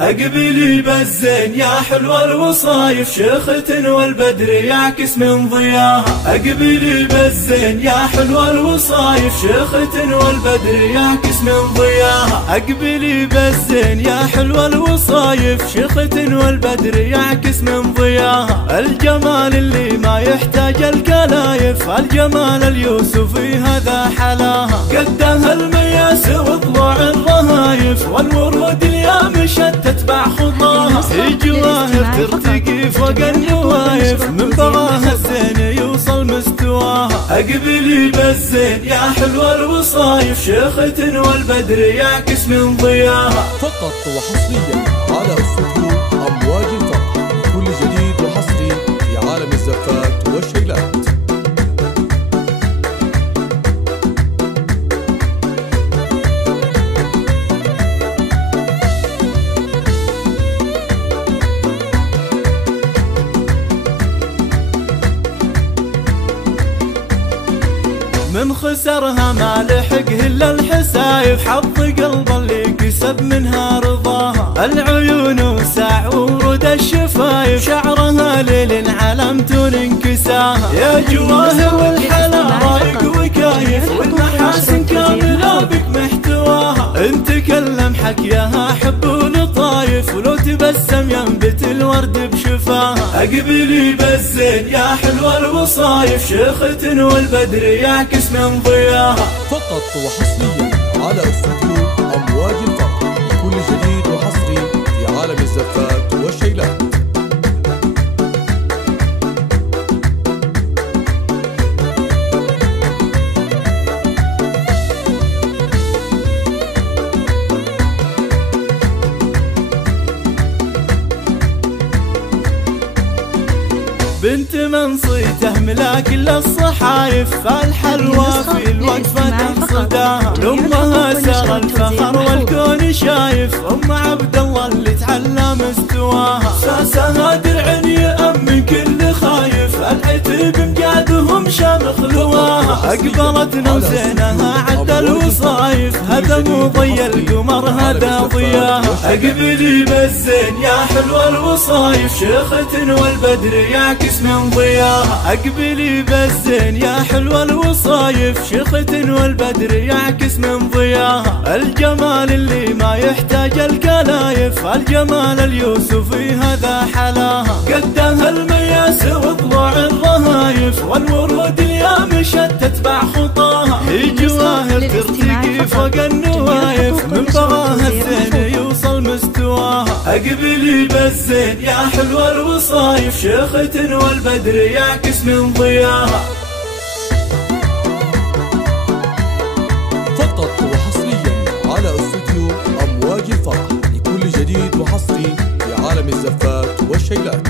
أقبلي بالزين يا حلوة الوصايف شيخة والبدر يعكس من ضياها. أقبلي بالزين يا حلوة الوصايف شيخة والبدر يعكس من ضياها. أقبلي بالزين يا حلوة الوصايف شيخة والبدر يعكس من ضياها. الجمال اللي ما يحتاج الكلايف، الجمال اليوسفي هذا حلاها. قدها المياس وضلوع الرهايف، والورود اليام تتبع خطاها. في جواهر ترتقي فوق النوايف، من بغاها الزين يوصل مستواها. أقبلي بالزين يا حلوة الوصايف شيخة والبدر يعكس من ضياها. فقط وحصريا على استوديو أمواج الفرح، كل جديد وحصري في عالم الزفات والشيلات. من خسرها ما لحقه الا الحسايف، حظ قلب اللي كسب منها رضاها. العيون وسع ورود الشفايف، شعرها ليل علامة انكساها. يا جواهر والحلا رايق وكايف، والمحاسن كاملة بك محتواها. انت كلم حكياها حب ولطايف، ولو تبسم ينبت الورد بشفاها. أقبلي بالزين يا حلوة الوصايف شيخة والبدر يعكس من ضياها. فقط وحصريا على استوديو أمواج الفرح، كل جديد وحصري في عالم الزفات والشيلات. بنت من صيته ملاك للصحايف، فالحلوى في الوقفة تنصداها. لأمها سار الفخر والكون شايف، أم عبد الله اللي تعلى مستواها. ساسها درع يأمن كل خايف، العتب مجادهم شامخ لواها. أقبلتنا وزينها عد الوصايف، هذا مو ضي القمر هذا ضياها. أقبلي بالزين يا حلوة الوصايف شيخة والبدر يعكس من ضياها. أقبلي بالزين يا حلوة الوصايف شيخة والبدر يعكس من ضياها. الجمال اللي ما يحتاج الكلايف، الجمال اليوسفي هذا حلاها. قدها المياس وضلوع الرهايف، والورود اليام تتبع خطاها. في جواهر ترتقي فوق النوايف، من بغاها الزين يوصل مستواها. أقبلي بالزين يا حلوة الوصايف شيخة والبدر يعكس من ضياها. فقط وحصريا على استوديو أمواج الفرح، لكل جديد وحصري في عالم الزفات والشيلات.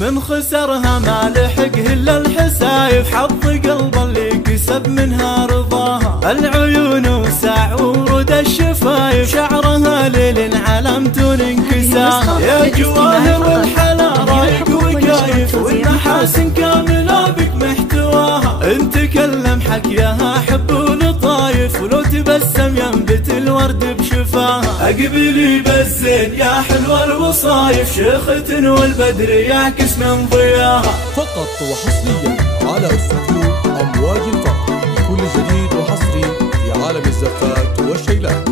من خسرها ما لحقه الا الحسايف، حظ قلب اللي كسب منها رضاها. العيون وسع ورود الشفايف، شعرها ليل علامة انكساها. يا جواهر والحلا رايق وكايف، والمحاسن كاملة بك محتواها. انت كلم حكياها حب ولطايف، ولو تبسم ينبت الورد بشفاها. أقبلي بالزين يا حلوة الوصايف شيخة والبدر يعكس من ضياها. فقط وحصريا على استوديو أمواج الفرح، لكل جديد وحصري في عالم الزفات والشيلات.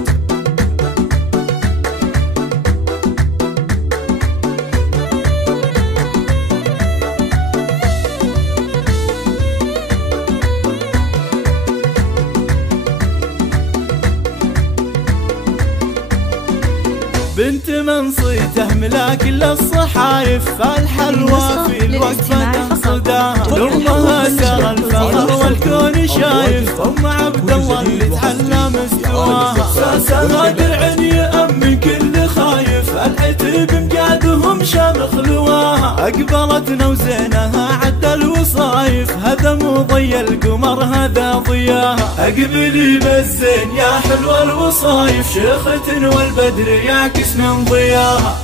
بنت من صيته ملاك للصحايف، فالحلوى في الوقفة تنصداها. لأمها سار الفخر والكون شايف، أم عبد الله اللي تعلى مستواها. ساسها درع يأمن كل خايف، العتب مجادهم شامخ لواها. أقبلتنا وزينها عد الوصايف، هذا مو ضي القمر هذا ضياها. أقبلي بالزين يا حلوة الوصايف شيخة والبدر يعكس من ضياها.